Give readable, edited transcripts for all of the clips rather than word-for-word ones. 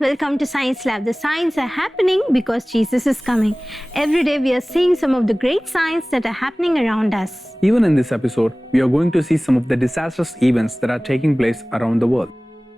Welcome to Science Lab. The signs are happening because Jesus is coming. Every day we are seeing some of the great signs that are happening around us. Even in this episode, we are going to see some of the disastrous events that are taking place around the world.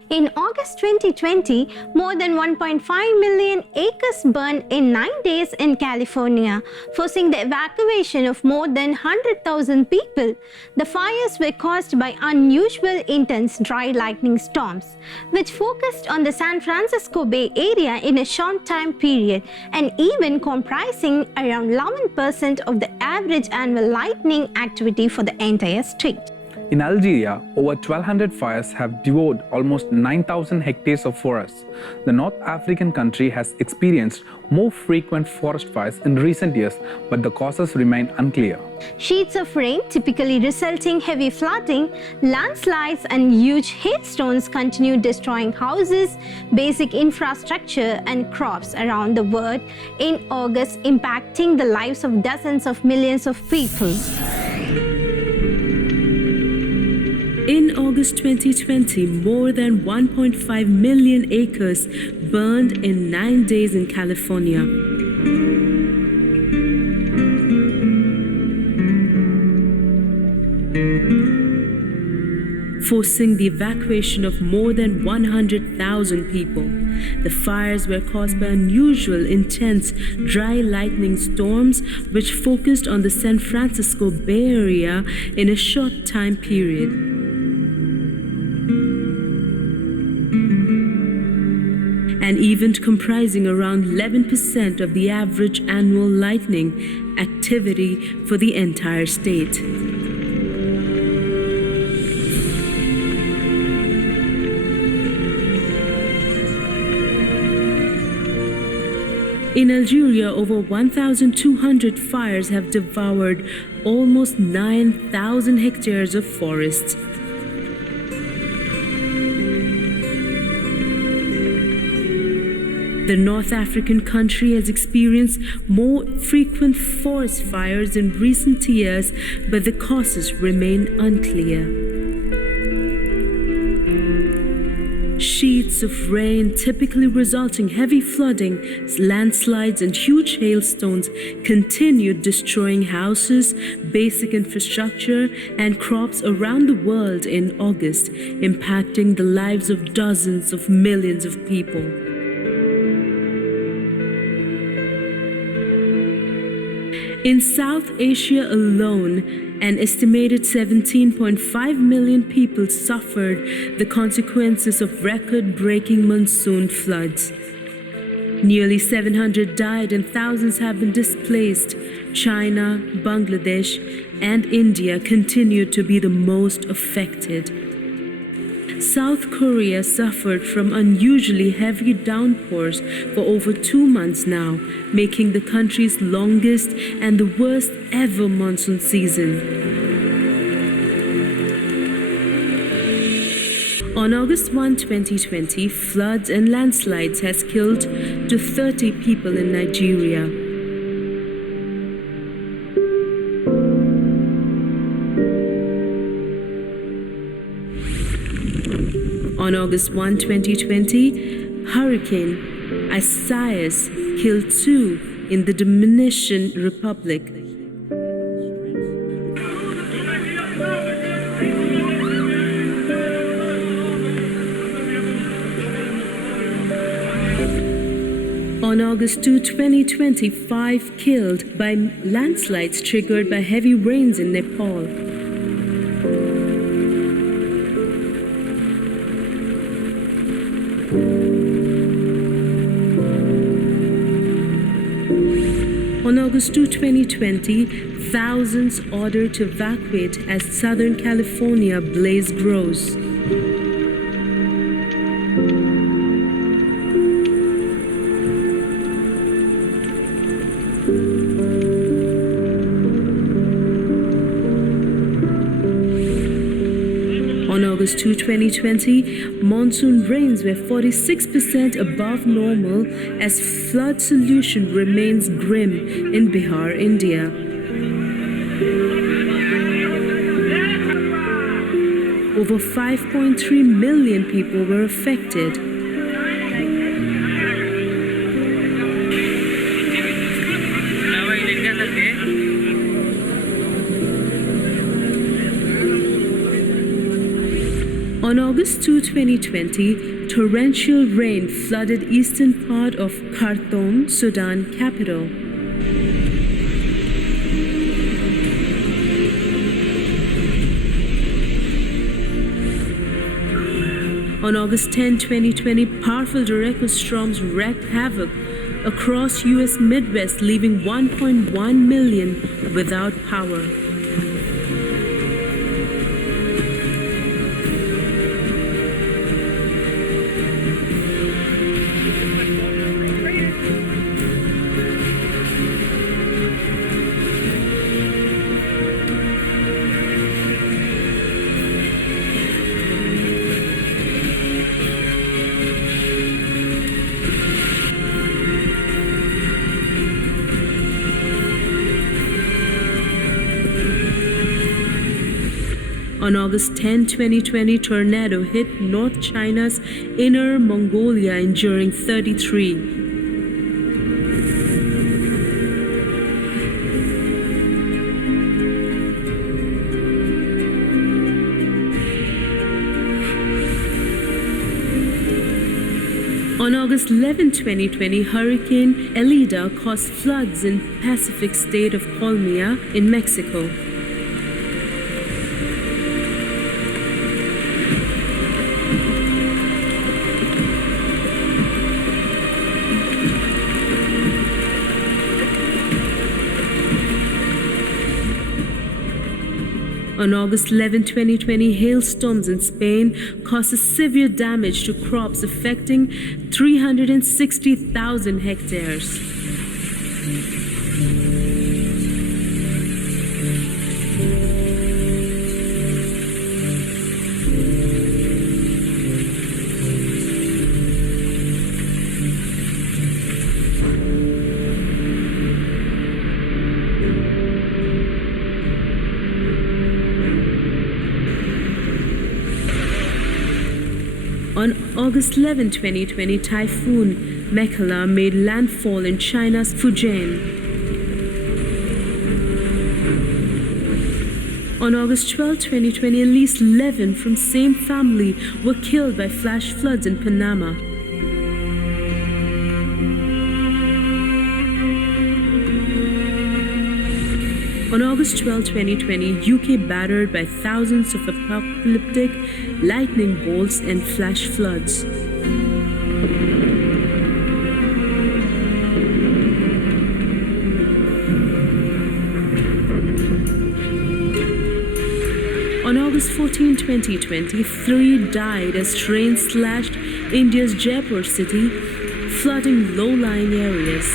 In August 2020, more than 1.5 million acres burned in 9 days in California, forcing the evacuation of more than 100,000 people. The fires were caused by unusual intense dry lightning storms, which focused on the San Francisco Bay Area in a short time period and even comprising around 11% of the average annual lightning activity for the entire state. In Algeria, over 1,200 fires have devoured almost 9,000 hectares of forests. The North African country has experienced more frequent forest fires in recent years, but the causes remain unclear. Sheets of rain typically resulting heavy flooding, landslides and huge hailstones continue destroying houses, basic infrastructure and crops around the world in August, impacting the lives of dozens of millions of people. In August 2020, more than 1.5 million acres burned in 9 days in California. Forcing the evacuation of more than 100,000 people. The fires were caused by unusual, intense, dry lightning storms which focused on the San Francisco Bay Area in a short time period. An event comprising around 11% of the average annual lightning activity for the entire state. In Algeria, over 1,200 fires have devoured almost 9,000 hectares of forests. The North African country has experienced more frequent forest fires in recent years, but the causes remain unclear. Sheets of rain, typically resulting heavy flooding, landslides, and huge hailstones, continued destroying houses, basic infrastructure, and crops around the world in August, impacting the lives of dozens of millions of people. In South Asia alone, an estimated 17.5 million people suffered the consequences of record-breaking monsoon floods. Nearly 700 died and thousands have been displaced. China, Bangladesh, and India continue to be the most affected. South Korea suffered from unusually heavy downpours for over 2 months now, making the country's longest and the worst ever monsoon season. On August 1, 2020, floods and landslides has killed to 30 people in Nigeria. On August 1, 2020, Hurricane Isaias killed 2 in the Dominican Republic. On August 2, 2020, 5 killed by landslides triggered by heavy rains in Nepal. On August 2, 2020, thousands ordered to evacuate as Southern California blaze grows. On August 2, 2020, monsoon rains were 46% above normal as flood solution remains grim in Bihar, India. Over 5.3 million people were affected. On August 2, 2020, torrential rain flooded eastern part of Khartoum, Sudan capital. On August 10, 2020, powerful tropical storms wreaked havoc across U.S. Midwest, leaving 1.1 million without power. On August 10, 2020, tornado hit North China's Inner Mongolia, injuring 33. On August 11, 2020, Hurricane Elida caused floods in Pacific state of Colombia in Mexico. On August 11, 2020, hailstorms in Spain caused severe damage to crops affecting 360,000 hectares. On August 11, 2020, Typhoon Mekhala made landfall in China's Fujian. On August 12, 2020, at least 11 from same family were killed by flash floods in Panama. On August 12, 2020, UK battered by thousands of apocalyptic lightning bolts and flash floods. On August 14, 2020, 3 died as trains slashed India's Jaipur city, flooding low-lying areas.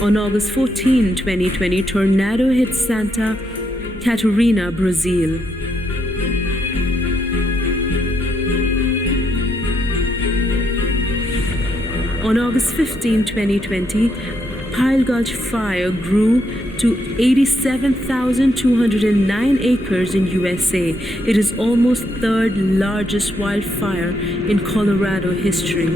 On August 14, 2020, tornado hit Santa Catarina, Brazil. On August 15, 2020, Pile Gulch fire grew to 87,209 acres in USA. It is almost third largest wildfire in Colorado history.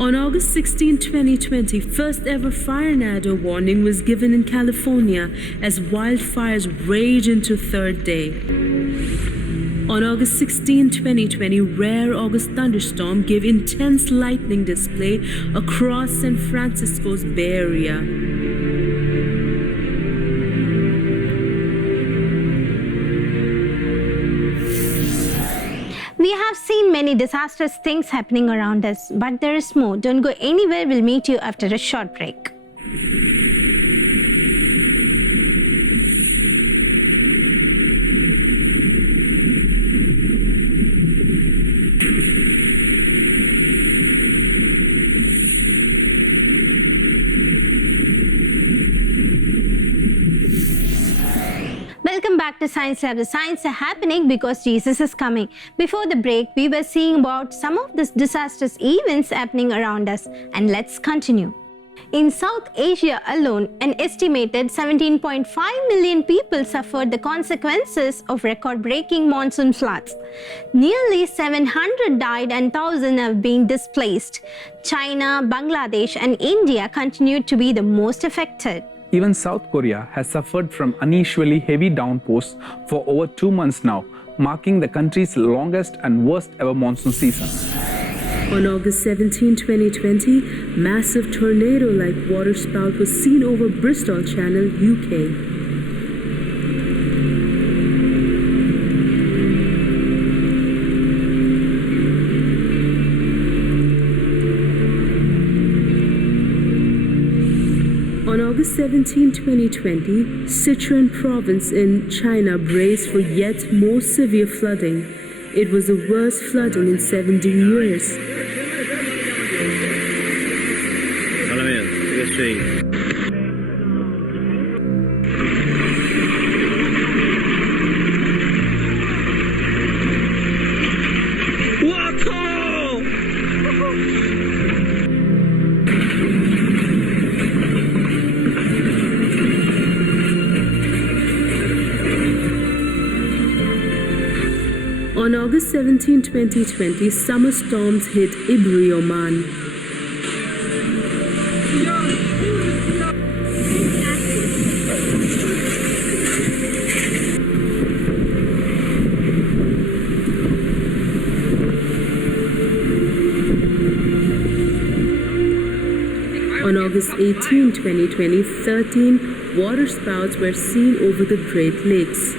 On August 16, 2020, first ever fire nadar warning was given in California as wildfires rage into third day. On August 16, 2020, rare August thunderstorm gave intense lightning display across San Francisco's Bay Area. We have seen many disastrous things happening around us, but there is more. Don't go anywhere. We'll meet you after a short break. Welcome back to Science Lab. The science is happening because Jesus is coming. Before the break, we were seeing about some of these disastrous events happening around us. And let's continue. In South Asia alone, an estimated 17.5 million people suffered the consequences of record-breaking monsoon floods. Nearly 700 died and thousands have been displaced. China, Bangladesh, and India continued to be the most affected. Even South Korea has suffered from unusually heavy downpours for over 2 months now, marking the country's longest and worst ever monsoon season. On August 17, 2020, massive tornado-like waterspout was seen over Bristol Channel, UK. On August 17, 2020, Sichuan province in China braced for yet more severe flooding. It was the worst flooding in 70 years. On August 17, 2020, summer storms hit Ibri, Oman. On August 18, 2020, 13 waterspouts were seen over the Great Lakes.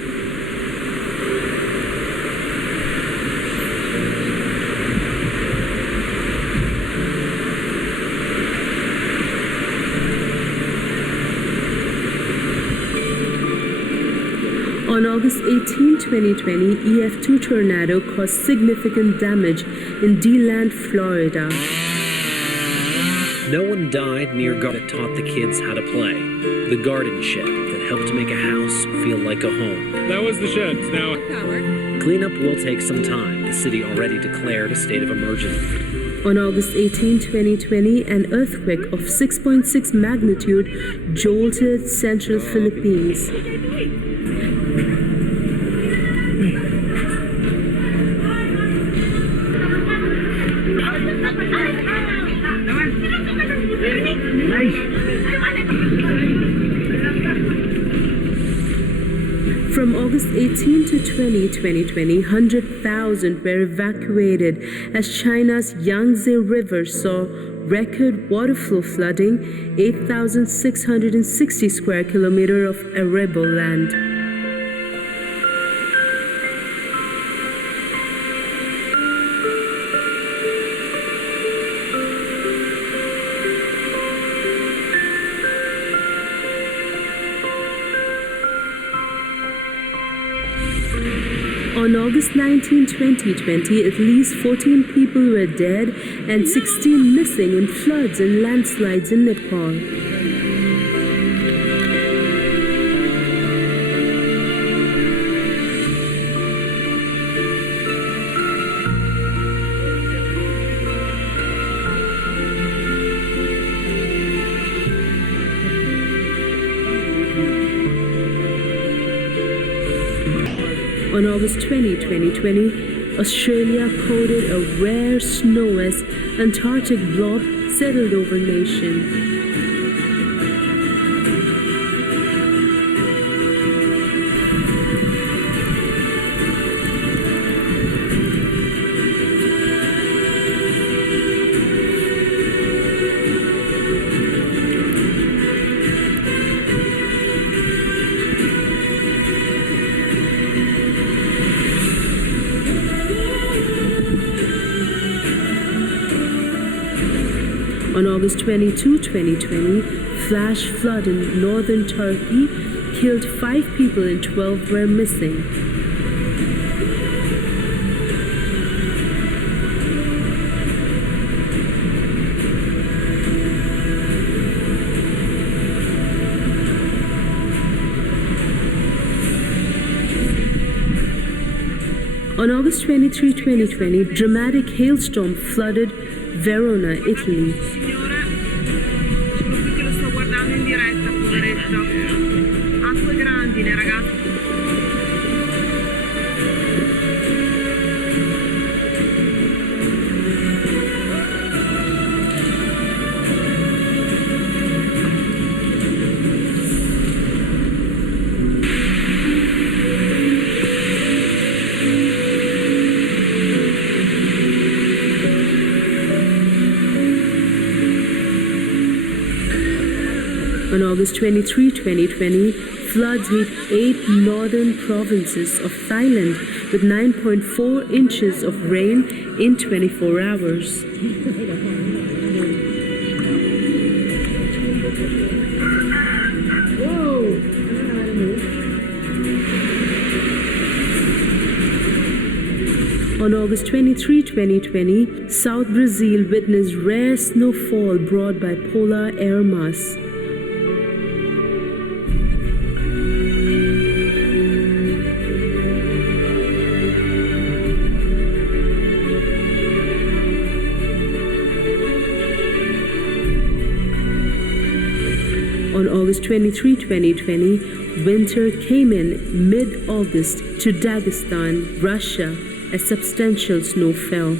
On August 18, 2020, EF2 tornado caused significant damage in DeLand, Florida. No one died near garden that taught the kids how to play. The garden shed that helped make a house feel like a home. That was the shed. Now Cleanup will take some time. The city already declared a state of emergency. On August 18, 2020, an earthquake of 6.6 magnitude jolted central Philippines. From August 18 to 2020, 100,000 were evacuated as China's Yangtze River saw record water flow flooding 8,660 square kilometers of arable land. On August 19, 2020, at least 14 people were dead and 16 missing in floods and landslides in Nepal. On August 20, 2020, Australia coded a rare snow as Antarctic blob settled over nation. On August 22, 2020, flash flood in northern Turkey killed 5 people and 12 were missing. On August 23, 2020, dramatic hailstorm flooded Verona, Italy. Signore, sono qui che lo sto guardando in diretta, poveretto. Acque grandine, ragazzi. On August 23, 2020, floods hit 8 northern provinces of Thailand with 9.4 inches of rain in 24 hours. On August 23, 2020, South Brazil witnessed rare snowfall brought by polar air mass. On August 23, 2020, winter came in mid-August to Dagestan, Russia, as substantial snow fell.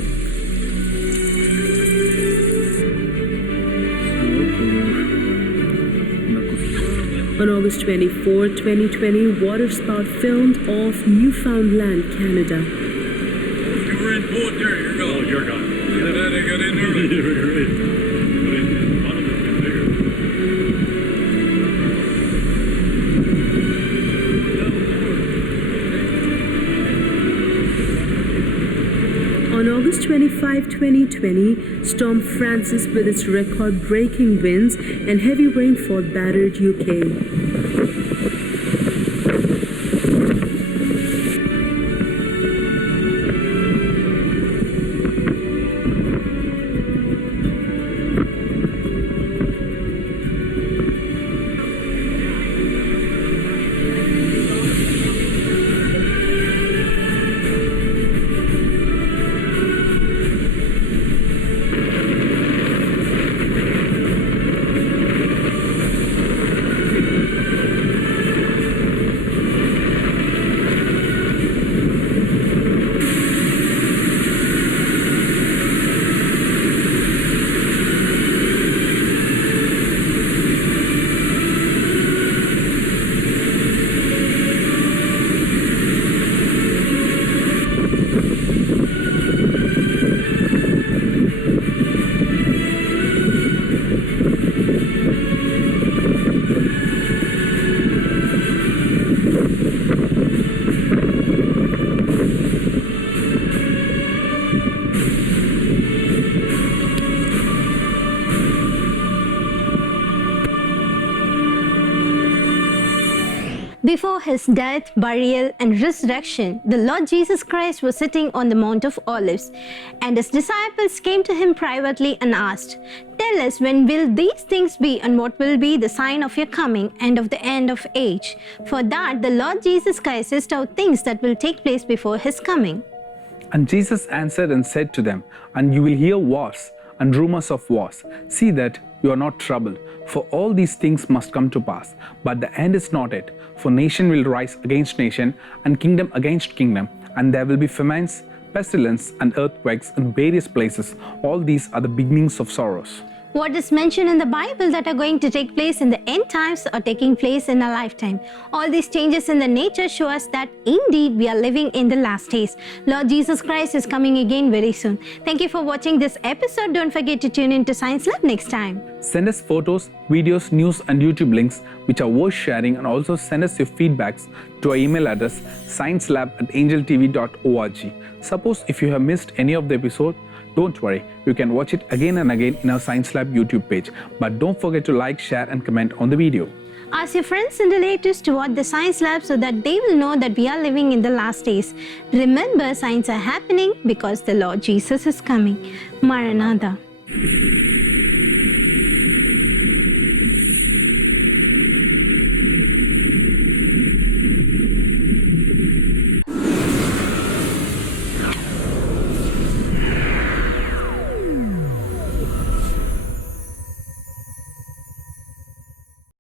On August 24, 2020, waterspout filmed off Newfoundland, Canada. We're in port there. You're gone. Oh, you're gone. I got in early. On August 25, 2020, Storm Francis with its record-breaking winds and heavy rainfall battered UK. Before his death, burial, and resurrection, the Lord Jesus Christ was sitting on the Mount of Olives, and his disciples came to him privately and asked, "Tell us, when will these things be, and what will be the sign of your coming and of the end of age?" For that the Lord Jesus Christ list out things that will take place before his coming. And Jesus answered and said to them, "And you will hear wars and rumors of wars. See that you are not troubled, for all these things must come to pass. But the end is not yet, for nation will rise against nation, and kingdom against kingdom, and there will be famines, pestilence, and earthquakes in various places. All these are the beginnings of sorrows. What is mentioned in the Bible that are going to take place in the end times are taking place in our lifetime. All these changes in the nature show us that indeed we are living in the last days. Lord Jesus Christ is coming again very soon. Thank you for watching this episode. Don't forget to tune in to Science Lab next time. Send us photos, videos, news, and YouTube links which are worth sharing, and also send us your feedbacks to our email address sciencelab@angeltv.org. Suppose if you have missed any of the episode, don't worry, you can watch it again and again in our Science Lab YouTube page. But don't forget to like, share, and comment on the video. Ask your friends and relatives to watch the Science Lab so that they will know that we are living in the last days. Remember, signs are happening because the Lord Jesus is coming. Maranatha.